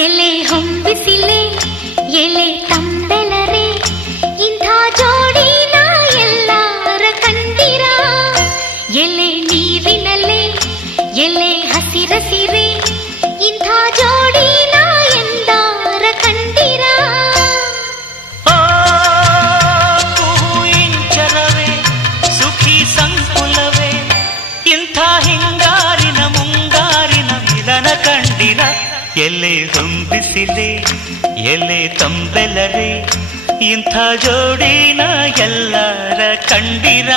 ಎಲೆ ಹೊಂಬಿಸಿಲೆ ಎಲೆ ತಂಬೆಲರೆ ಇಂಥ ಜೋಡಿನ ಎಲ್ಲಾರ ಕಂಡಿರ ಎಲೆ ನೀರಿನಲ್ಲೇ ಎಲೆ ಹಸಿರಸಿರೆ ಇಂಥ ಜೋಡಿನ ಎಂದಾರ ಕಂಡಿರ ಇಂಚರವೇ ಸುಖಿ ಸಂಕುಲವೇ ಇಂಥ ಹಿಂಗಾರಿನ ಮುಂಗಾರಿನ ಮಿಲನ ಕಂಡಿರ ಎಲೆ ಹೊಂಬಿಸಿಲೆ ಎಲೆ ತಂಬೆಲರೆ ಇಂಥ ಜೋಡಿನ ಎಲ್ಲರ ಕಂಡಿರ